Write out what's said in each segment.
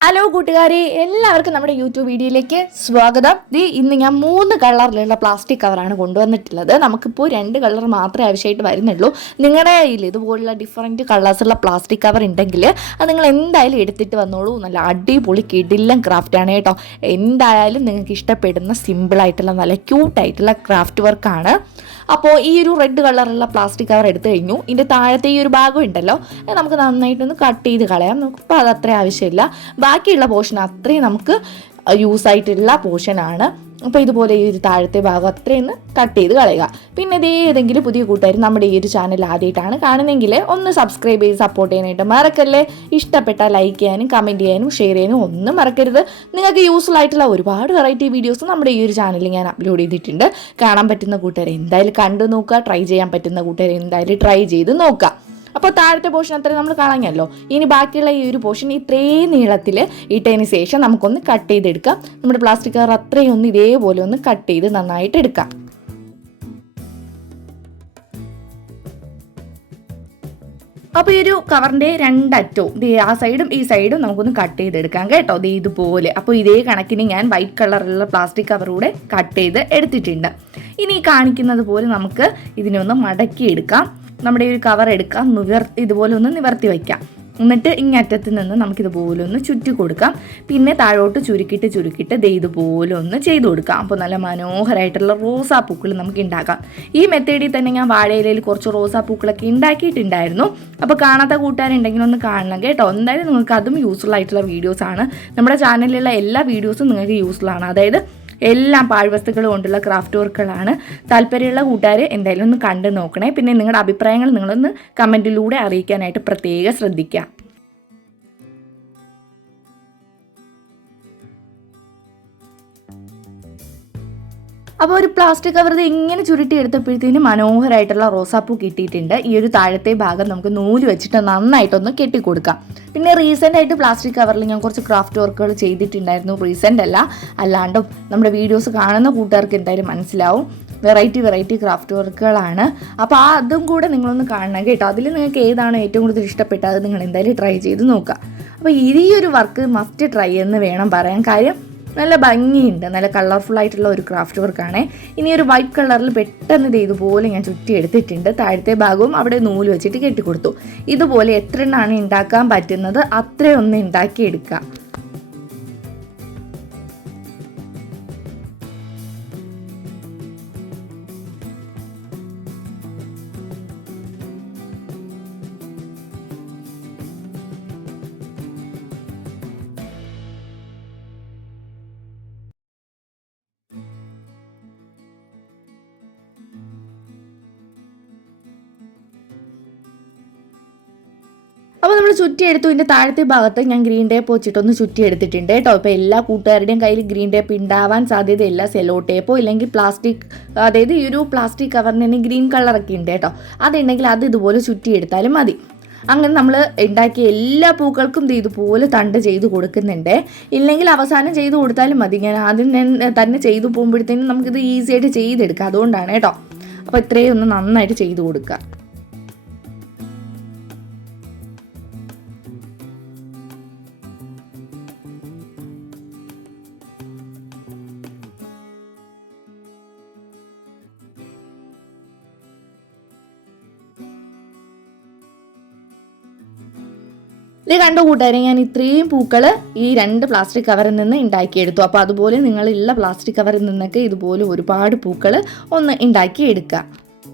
Hello കൂട്ടുകാരെ. എല്ലാവർക്കും നമ്മുടെ യൂട്യൂബ് വീഡിയോയിലേക്ക് സ്വാഗതം. ദി ഇന്ന് ഞാൻ മൂന്ന് കളറിലുള്ള പ്ലാസ്റ്റിക് കവറാണ് കൊണ്ടുവന്നിട്ടുള്ളത്. നമുക്കിപ്പോൾ രണ്ട് കളർ മാത്രമേ ആവശ്യമായിട്ട് വരുന്നുള്ളൂ. നിങ്ങളുടെ കയ്യിൽ ഇതുപോലുള്ള ഡിഫറെന്റ് കളേഴ്സുള്ള പ്ലാസ്റ്റിക് കവർ ഉണ്ടെങ്കിൽ അത് നിങ്ങൾ എന്തായാലും എടുത്തിട്ട് വന്നോളൂ. നല്ല അടിപൊളി കിടിലം ക്രാഫ്റ്റാണ് കേട്ടോ. എന്തായാലും നിങ്ങൾക്ക് ഇഷ്ടപ്പെടുന്ന സിമ്പിളായിട്ടുള്ള നല്ല ക്യൂട്ടായിട്ടുള്ള ക്രാഫ്റ്റ് വർക്കാണ് അപ്പോൾ ഈ ഒരു റെഡ് കളറുള്ള പ്ലാസ്റ്റിക് കവർ എടുത്തു കഴിഞ്ഞു. ഇതിന്റെ താഴത്തെ ഈ ഒരു ഭാഗം ഉണ്ടല്ലോ നമുക്ക് നന്നായിട്ടൊന്ന് കട്ട് ചെയ്ത് കളയാം. നമുക്കിപ്പോൾ അത് അത്ര ആവശ്യമില്ല. ബാക്കിയുള്ള പോർഷൻ അത്രയും നമുക്ക് യൂസ് ആയിട്ടുള്ള പോർഷനാണ് അപ്പോൾ ഇതുപോലെ ഈ ഒരു താഴത്തെ ഭാഗം അത്രയും ഒന്ന് കട്ട് ചെയ്ത് കളയുക. പിന്നെ ഇതേ ഏതെങ്കിലും പുതിയ കൂട്ടുകാർ നമ്മുടെ ഈ ഒരു ചാനൽ ആദ്യമായിട്ടാണ് കാണുന്നതെങ്കിൽ ഒന്ന് സബ്സ്ക്രൈബ് ചെയ്ത് സപ്പോർട്ട് ചെയ്യാനായിട്ട് മറക്കല്ലേ? ഇഷ്ടപ്പെട്ട ലൈക്ക് ചെയ്യാനും കമന്റ് ചെയ്യാനും ഷെയർ ചെയ്യാനും ഒന്നും മറക്കരുത്. നിങ്ങൾക്ക് യൂസ്ഫുൾ ആയിട്ടുള്ള ഒരുപാട് വെറൈറ്റി വീഡിയോസ് നമ്മുടെ ഈ ഒരു ചാനലിൽ ഞാൻ അപ്ലോഡ് ചെയ്തിട്ടുണ്ട്. കാണാൻ പറ്റുന്ന കൂട്ടുകാരെ എന്തായാലും കണ്ടു നോക്കുക ട്രൈ ചെയ്യാൻ പറ്റുന്ന കൂട്ടുകാരെ എന്തായാലും ട്രൈ ചെയ്ത് നോക്കുക. അപ്പോൾ താഴത്തെ പോർഷൻ അത്രയും നമ്മൾ കളഞ്ഞല്ലോ. ഇനി ബാക്കിയുള്ള ഈ ഒരു പോർഷൻ ഇത്രയും നീളത്തിൽ ഇട്ടതിന് ശേഷം നമുക്കൊന്ന് കട്ട് ചെയ്തെടുക്കാം. നമ്മുടെ പ്ലാസ്റ്റിക് കവർ അത്രയും ഒന്ന് ഇതേപോലെ ഒന്ന് കട്ട് ചെയ്ത് നന്നായിട്ട് എടുക്കാം. അപ്പോൾ ഈ ഒരു കവറിന്റെ രണ്ടറ്റവും ആ സൈഡും ഈ സൈഡും നമുക്കൊന്ന് കട്ട് ചെയ്തെടുക്കാം കേട്ടോ. ദേ ഇതുപോലെ. അപ്പോൾ ഇതേ കണക്കിന് ഞാൻ വൈറ്റ് കളറിലുള്ള പ്ലാസ്റ്റിക് കവറൂടെ കട്ട് ചെയ്ത് എടുത്തിട്ടുണ്ട്. ഇനി കാണിക്കുന്നത് പോലെ നമുക്ക് ഇതിനെ ഒന്ന് മടക്കി എടുക്കാം നമ്മുടെ ഒരു കവർ എടുക്കാം. നിവർ ഇതുപോലെ ഒന്ന് നിവർത്തി വയ്ക്കാം. എന്നിട്ട് ഇങ്ങറ്റത്ത് നിന്ന് നമുക്കിതുപോലെ ഒന്ന് ചുറ്റി കൊടുക്കാം. പിന്നെ താഴോട്ട് ചുരുക്കിയിട്ട് ചുരുക്കിയിട്ട് ദേ ഇതുപോലെ ഒന്ന് ചെയ്തു കൊടുക്കാം. അപ്പോൾ നല്ല മനോഹരമായിട്ടുള്ള റോസാപ്പൂക്കൾ നമുക്ക് ഉണ്ടാക്കാം ഈ മെത്തേഡിൽ തന്നെ ഞാൻ വാഴയിലയിൽ കുറച്ച് റോസാപ്പൂക്കളൊക്കെ ഉണ്ടാക്കിയിട്ടുണ്ടായിരുന്നു. അപ്പോൾ കാണാത്ത കൂട്ടുകാരുണ്ടെങ്കിൽ ഒന്ന് കാണണം കേട്ടോ. എന്തായാലും നിങ്ങൾക്ക് അതും യൂസ്ഫുൾ ആയിട്ടുള്ള വീഡിയോസാണ് നമ്മുടെ ചാനലിലുള്ള എല്ലാ വീഡിയോസും നിങ്ങൾക്ക് യൂസ്ഫുൾ ആണ്. അതായത് എല്ലാം പാഴ്വസ്തുക്കൾ കൊണ്ടുള്ള ക്രാഫ്റ്റ് വർക്കുകളാണ് താല്പര്യമുള്ള കൂട്ടുകാർ എന്തായാലും ഒന്ന് കണ്ടു നോക്കണേ. പിന്നെ നിങ്ങളുടെ അഭിപ്രായങ്ങൾ നിങ്ങളൊന്ന് കമന്റിലൂടെ അറിയിക്കാനായിട്ട് പ്രത്യേകം ശ്രദ്ധിക്കുക അപ്പോൾ ഒരു പ്ലാസ്റ്റിക് കവർ ഇത് ഇങ്ങനെ ചുരുട്ടി എടുത്തപ്പോഴത്തേന് മനോഹരമായിട്ടുള്ള റോസാപ്പൂ കിട്ടിയിട്ടുണ്ട്. ഈ ഒരു താഴത്തെ ഭാഗം നമുക്ക് നൂൽ വെച്ചിട്ട് നന്നായിട്ടൊന്ന് കെട്ടിക്കൊടുക്കാം. പിന്നെ റീസെന്റ് ആയിട്ട് പ്ലാസ്റ്റിക് കവറിൽ ഞാൻ കുറച്ച് ക്രാഫ്റ്റ് വർക്കുകൾ ചെയ്തിട്ടുണ്ടായിരുന്നു. റീസെന്റ് അല്ല. അല്ലാണ്ടും നമ്മുടെ വീഡിയോസ് കാണുന്ന കൂട്ടുകാർക്ക് എന്തായാലും മനസ്സിലാവും. വെറൈറ്റി വെറൈറ്റി ക്രാഫ്റ്റ് വർക്കുകളാണ് അപ്പോൾ ആ അതും കൂടെ നിങ്ങളൊന്ന് കാണണം കേട്ടോ. അതിൽ നിങ്ങൾക്ക് ഏതാണ് ഏറ്റവും കൂടുതൽ ഇഷ്ടപ്പെട്ടത്? നിങ്ങൾ എന്തായാലും ട്രൈ ചെയ്ത് നോക്കുക. അപ്പോൾ ഈ ഒരു വർക്ക് മസ്റ്റ് ട്രൈ എന്ന് വേണം പറയാൻ. കാര്യം നല്ല ഭംഗിയുണ്ട്. നല്ല കളർഫുൾ ആയിട്ടുള്ള ഒരു ക്രാഫ്റ്റ് വർക്കാണ് ഇനി ഒരു വൈറ്റ് കളറിൽ പെട്ടെന്ന് ഇത് ഇതുപോലെ ഞാൻ ചുറ്റി എടുത്തിട്ടുണ്ട് താഴത്തെ ഭാഗവും അവിടെ നൂൽ വെച്ചിട്ട് കെട്ടിക്കൊടുത്തു. ഇതുപോലെ എത്ര എണ്ണമാണ് ഉണ്ടാക്കാൻ പറ്റുന്നത്? അത്രയൊന്ന് ഉണ്ടാക്കിയെടുക്കുക നമ്മൾ ചുറ്റിയെടുത്തു. ഇതിന്റെ താഴത്തെ ഭാഗത്ത് ഞാൻ ഗ്രീൻ ടേപ്പ് വെച്ചിട്ടൊന്ന് ചുറ്റിയെടുത്തിട്ടുണ്ട് കേട്ടോ. ഇപ്പോൾ എല്ലാ കൂട്ടുകാരുടെയും കയ്യിൽ ഗ്രീൻ ടേപ്പ് ഉണ്ടാവാൻ സാധ്യതയില്ല സെലോ ടേപ്പോ ഇല്ലെങ്കിൽ പ്ലാസ്റ്റിക് അതായത് ഈ ഒരു പ്ലാസ്റ്റിക് കവറിന് തന്നെ ഗ്രീൻ കളറൊക്കെ ഉണ്ട് കേട്ടോ. അതുണ്ടെങ്കിൽ അത് ഇതുപോലെ ചുറ്റിയെടുത്താലും മതി. അങ്ങനെ നമ്മൾ ഉണ്ടാക്കിയ എല്ലാ പൂക്കൾക്കും ഇത് ഇതുപോലെ തണ്ട് ചെയ്ത് കൊടുക്കുന്നുണ്ട്. ഇല്ലെങ്കിൽ അവസാനം ചെയ്ത് കൊടുത്താലും മതി. ഞാൻ ആദ്യം തന്നെ ചെയ്ത് പോകുമ്പോഴത്തേനും നമുക്കിത് ഈസി ആയിട്ട് ചെയ്തെടുക്കാം. അതുകൊണ്ടാണ് കേട്ടോ. അപ്പോൾ ഇത്രയും ഒന്ന് നന്നായിട്ട് ചെയ്ത് കൊടുക്കുക. ഇത് കണ്ട കൂട്ടുകാരെ ഞാൻ ഇത്രയും പൂക്കൾ ഈ രണ്ട് പ്ലാസ്റ്റിക് കവറിൽ നിന്ന് ഉണ്ടാക്കിയെടുത്തു. അപ്പോൾ അതുപോലെ നിങ്ങളുള്ള പ്ലാസ്റ്റിക് കവറിൽ നിന്നൊക്കെ ഇതുപോലെ ഒരുപാട് പൂക്കൾ ഒന്ന് ഉണ്ടാക്കിയെടുക്കുക.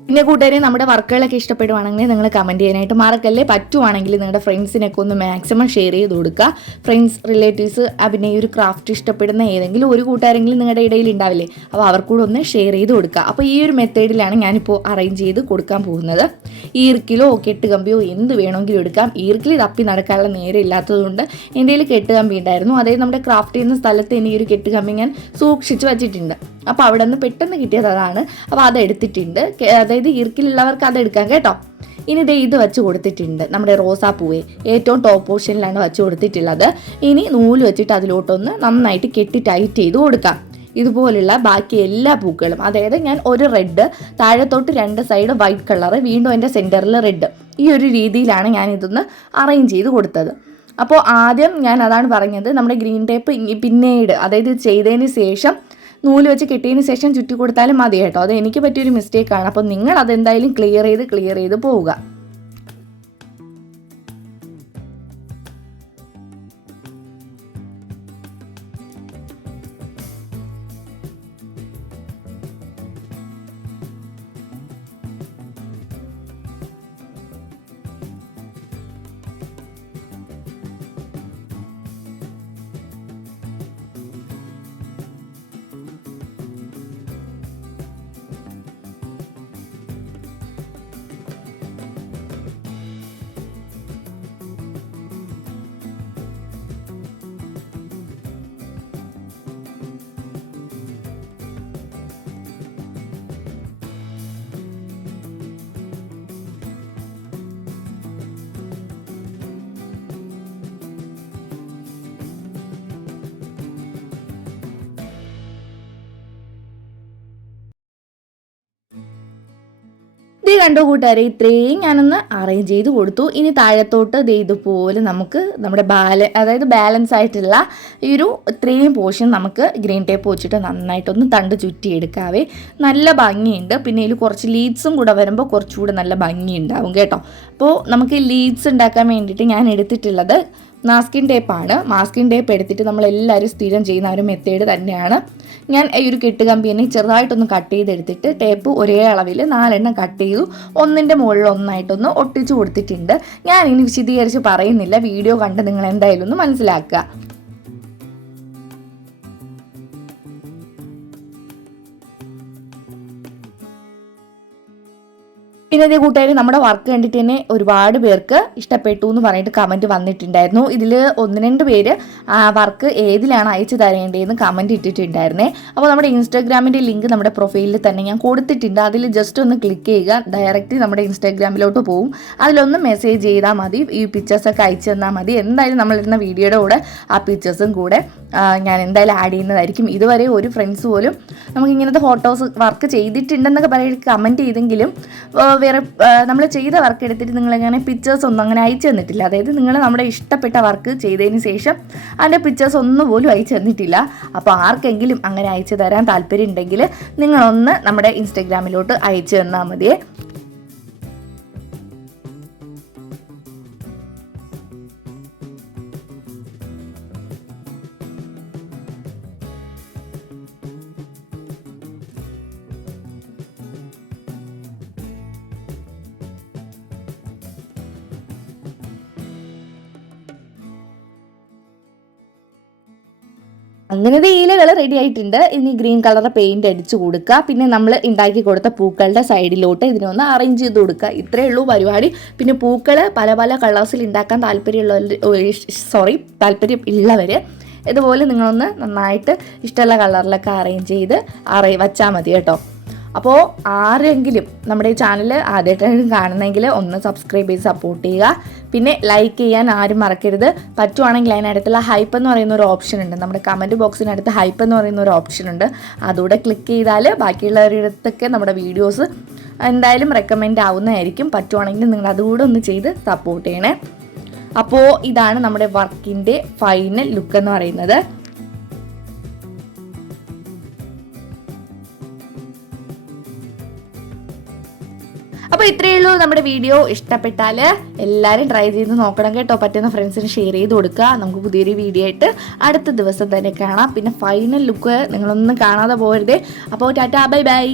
പിന്നെ കൂട്ടുകാരെ നമ്മുടെ വർക്കുകളൊക്കെ ഇഷ്ടപ്പെടുവാണെങ്കിൽ നിങ്ങൾ കമന്റ് ചെയ്യാനായിട്ട് മറക്കല്ലേ? പറ്റുവാണെങ്കിൽ നിങ്ങളുടെ ഫ്രണ്ട്സിനൊക്കെ ഒന്ന് മാക്സിമം ഷെയർ ചെയ്ത് കൊടുക്കുക. ഫ്രണ്ട്സ് റിലേറ്റീവ്സ് പിന്നെ ഈ ഒരു ക്രാഫ്റ്റ് ഇഷ്ടപ്പെടുന്ന ഏതെങ്കിലും ഒരു കൂട്ടുകാരെങ്കിലും നിങ്ങളുടെ ഇടയിൽ ഉണ്ടാവില്ലേ? അപ്പോൾ അവർക്കൂടെ ഒന്ന് ഷെയർ ചെയ്ത് കൊടുക്കുക. അപ്പോൾ ഈ ഒരു മെത്തേഡിലാണ് ഞാനിപ്പോൾ അറേഞ്ച് ചെയ്ത് കൊടുക്കാൻ പോകുന്നത്. ഈർക്കിലോ കെട്ടുകമ്പിയോ എന്ത് വേണമെങ്കിലും എടുക്കാം. ഈർക്കിൽ തപ്പി നടക്കാനുള്ള നേരം ഇല്ലാത്തതുകൊണ്ട് എന്റെ കയ്യിൽ കെട്ടുകമ്പി ഉണ്ടായിരുന്നു. അതായത് നമ്മുടെ ക്രാഫ്റ്റ് ചെയ്യുന്ന സ്ഥലത്ത് ഇനി ഒരു കെട്ടുകമ്പി ഞാൻ സൂക്ഷിച്ച് വച്ചിട്ടുണ്ട്. അപ്പോൾ അവിടെ നിന്ന് പെട്ടെന്ന് കിട്ടിയത് അതാണ്. അപ്പോൾ അത് എടുത്തിട്ടുണ്ട്. കെ- അതായത് ഈർക്കിലുള്ളവർക്ക് അത് എടുക്കാം കേട്ടോ. ഇനി ദേ ഇത് വെച്ച് കൊടുത്തിട്ടുണ്ട് നമ്മുടെ റോസാപ്പൂവെ ഏറ്റവും ടോപ്പ് പോർഷനിലാണ് വെച്ച് കൊടുത്തിട്ടുള്ളത്. ഇനി നൂൽ വെച്ചിട്ട് അതിലോട്ടൊന്ന് നന്നായിട്ട് കെട്ടി ടൈറ്റ് ചെയ്ത് കൊടുക്കാം. ഇതുപോലുള്ള ബാക്കി എല്ലാ പൂക്കളും. അതായത് ഞാൻ ഒരു റെഡ് താഴത്തോട്ട് രണ്ട് സൈഡ് വൈറ്റ് കളർ വീണ്ടും എന്റെ സെന്ററിൽ റെഡ് ഈ ഒരു രീതിയിലാണ് ഞാൻ ഇതൊന്ന് അറേഞ്ച് ചെയ്ത് കൊടുത്തത്. അപ്പോൾ ആദ്യം ഞാൻ അതാണ് പറഞ്ഞത് നമ്മുടെ ഗ്രീൻ ടേപ്പ് പിന്നീട് അതായത് ചെയ്തതിന് ശേഷം നൂൽ വെച്ച് കെട്ടിയതിന് ശേഷം ചുറ്റി കൊടുത്താലും മതി കേട്ടോ അത് എനിക്ക് പറ്റിയൊരു മിസ്റ്റേക്കാണ് അപ്പോൾ നിങ്ങൾ അതെന്തായാലും ക്ലിയർ ചെയ്ത് ക്ലിയർ ചെയ്ത് പോവുക. ഇത് കണ്ടോ കൂട്ടുകാരെ ഇത്രയും ഞാനൊന്ന് അറേഞ്ച് ചെയ്ത് കൊടുത്തു. ഇനി താഴത്തോട്ട് ദേ ഇതുപോലെ നമുക്ക് നമ്മുടെ ബാല അതായത് ബാലൻസ് ആയിട്ടുള്ള ഈ ഒരു ഇത്രയും പോർഷൻ നമുക്ക് ഗ്രീൻ ടേപ്പ് വെച്ചിട്ട് നന്നായിട്ടൊന്ന് തണ്ട് ചുറ്റിയെടുക്കാവേ. നല്ല ഭംഗിയുണ്ട്. പിന്നെ ഇതിൽ കുറച്ച് ലീഡ്സും കൂടെ വരുമ്പോൾ കുറച്ചുകൂടെ നല്ല ഭംഗിയുണ്ടാവും കേട്ടോ. അപ്പോൾ നമുക്ക് ലീഡ്സ് ഉണ്ടാക്കാൻ വേണ്ടിയിട്ട് ഞാൻ എടുത്തിട്ടുള്ളത് മാസ്കിൻ ടേപ്പാണ് മാസ്കിൻ ടേപ്പ് എടുത്തിട്ട് നമ്മളെല്ലാവരും സ്ഥിരം ചെയ്യുന്ന ഒരു മെത്തേഡ് തന്നെയാണ്. ഞാൻ ഈ ഒരു കെട്ടുകമ്പിനെ ചെറുതായിട്ടൊന്ന് കട്ട് ചെയ്തെടുത്തിട്ട് ടേപ്പ് ഒരേ അളവിൽ നാലെണ്ണം കട്ട് ചെയ്തു. ഒന്നിന്റെ മുകളിൽ ഒന്നായിട്ടൊന്ന് ഒട്ടിച്ചു കൊടുത്തിട്ടുണ്ട്. ഞാൻ ഇനി വിശദീകരിച്ച് പറയുന്നില്ല. വീഡിയോ കണ്ട് നിങ്ങൾ എന്തായാലും ഒന്ന് മനസ്സിലാക്കുക. പിന്നെ അതേ കൂട്ടുകാർ നമ്മുടെ വർക്ക് കണ്ടിട്ട് തന്നെ ഒരുപാട് പേർക്ക് ഇഷ്ടപ്പെട്ടു എന്ന് പറഞ്ഞിട്ട് കമന്റ് വന്നിട്ടുണ്ടായിരുന്നു. ഇതിൽ ഒന്ന് രണ്ട് പേര് വർക്ക് ഏതിലാണ് അയച്ചു തരേണ്ടതെന്ന് കമന്റ് ഇട്ടിട്ടുണ്ടായിരുന്നേ. അപ്പോൾ നമ്മുടെ ഇൻസ്റ്റാഗ്രാമിന്റെ ലിങ്ക് നമ്മുടെ പ്രൊഫൈലിൽ തന്നെ ഞാൻ കൊടുത്തിട്ടുണ്ട്. അതിൽ ജസ്റ്റ് ഒന്ന് ക്ലിക്ക് ചെയ്യുക ഡയറക്റ്റ് നമ്മുടെ ഇൻസ്റ്റാഗ്രാമിലോട്ട് പോകും അതിലൊന്ന് മെസ്സേജ് ചെയ്താൽ മതി ഈ പിക്ചേഴ്സൊക്കെ അയച്ചു തന്നാൽ മതി. എന്തായാലും നമ്മളിരുന്ന വീഡിയോയുടെ കൂടെ ആ പിക്ചേഴ്സും കൂടെ ഞാൻ എന്തായാലും ആഡ് ചെയ്യുന്നതായിരിക്കും. ഇതുവരെ ഒരു ഫ്രണ്ട്സ് പോലും നമുക്ക് ഇങ്ങനത്തെ ഫോട്ടോസ് വർക്ക് ചെയ്തിട്ടുണ്ടെന്നൊക്കെ പറയും കമന്റ് ചെയ്തെങ്കിലും വേറെ നമ്മൾ ചെയ്ത വർക്ക് എടുത്തിട്ട് നിങ്ങളിങ്ങനെ പിക്ചേഴ്സ് ഒന്നും അങ്ങനെ അയച്ചു തന്നിട്ടില്ല. അതായത് നിങ്ങൾ നമ്മുടെ ഇഷ്ടപ്പെട്ട വർക്ക് ചെയ്തതിന് ശേഷം അതിന്റെ പിക്ചേഴ്സ് ഒന്നും പോലും അയച്ചു തന്നിട്ടില്ല. അപ്പോൾ ആർക്കെങ്കിലും അങ്ങനെ അയച്ചു തരാൻ താല്പര്യം ഉണ്ടെങ്കിൽ നിങ്ങളൊന്ന് നമ്മുടെ ഇൻസ്റ്റഗ്രാമിലോട്ട് അയച്ചു തന്നാൽ മതിയേ. അങ്ങനെ ഇലകൾ റെഡി ആയിട്ടുണ്ട്. ഇനി ഗ്രീൻ കളർ പെയിന്റ് അടിച്ചു കൊടുക്കുക. പിന്നെ നമ്മൾ ഉണ്ടാക്കി കൊടുത്ത പൂക്കളുടെ സൈഡിലോട്ട് ഇതിനൊന്ന് അറേഞ്ച് ചെയ്ത് കൊടുക്കുക. ഇത്രയേ ഉള്ളൂ പരിപാടി. പിന്നെ പൂക്കൾ പല പല കളേഴ്സിൽ ഉണ്ടാക്കാൻ താല്പര്യമുള്ള സോറി താല്പര്യം ഉള്ളവർ ഇതുപോലെ നിങ്ങളൊന്ന് നന്നായിട്ട് ഇഷ്ടമുള്ള കളറിലൊക്കെ അറേഞ്ച് ചെയ്ത് അറേ വച്ചാൽ മതി കേട്ടോ. അപ്പോൾ ആരെങ്കിലും നമ്മുടെ ഈ ചാനൽ ആദ്യമായിട്ടാണ് കാണുന്നെങ്കിൽ ഒന്ന് സബ്സ്ക്രൈബ് ചെയ്ത് സപ്പോർട്ട് ചെയ്യുക. പിന്നെ ലൈക്ക് ചെയ്യാൻ ആരും മറക്കരുത്. പറ്റുവാണെങ്കിൽ അതിനടുത്തുള്ള ഹൈപ്പ് എന്ന് പറയുന്ന ഒരു ഓപ്ഷൻ ഉണ്ട്. നമ്മുടെ കമന്റ് ബോക്സിനടുത്ത് ഹൈപ്പ് എന്ന് പറയുന്ന ഒരു ഓപ്ഷൻ ഉണ്ട്. അതുകൂടെ ക്ലിക്ക് ചെയ്താൽ ബാക്കിയുള്ളവരുടെ നമ്മുടെ വീഡിയോസ് എന്തായാലും റെക്കമെൻഡ് ആവുന്നതായിരിക്കും. പറ്റുവാണെങ്കിൽ നിങ്ങൾ അതുകൂടെ ഒന്ന് ചെയ്ത് സപ്പോർട്ട് ചെയ്യണേ. അപ്പോൾ ഇതാണ് നമ്മുടെ വർക്കിന്റെ ഫൈനൽ ലുക്ക് എന്ന് പറയുന്നത്. അപ്പോൾ ഇത്രയേ ഉള്ളൂ നമ്മുടെ വീഡിയോ. ഇഷ്ടപ്പെട്ടാൽ എല്ലാവരും ട്രൈ ചെയ്ത് നോക്കണം കേട്ടോ. പറ്റുന്ന ഫ്രണ്ട്സിന് ഷെയർ ചെയ്ത് കൊടുക്കുക. നമുക്ക് പുതിയൊരു വീഡിയോ ആയിട്ട് അടുത്ത ദിവസം തന്നെ കാണാം. പിന്നെ ഫൈനൽ ലുക്ക് നിങ്ങളൊന്നും കാണാതെ പോകരുതേ. അപ്പോൾ ടാറ്റാ ബൈ ബൈ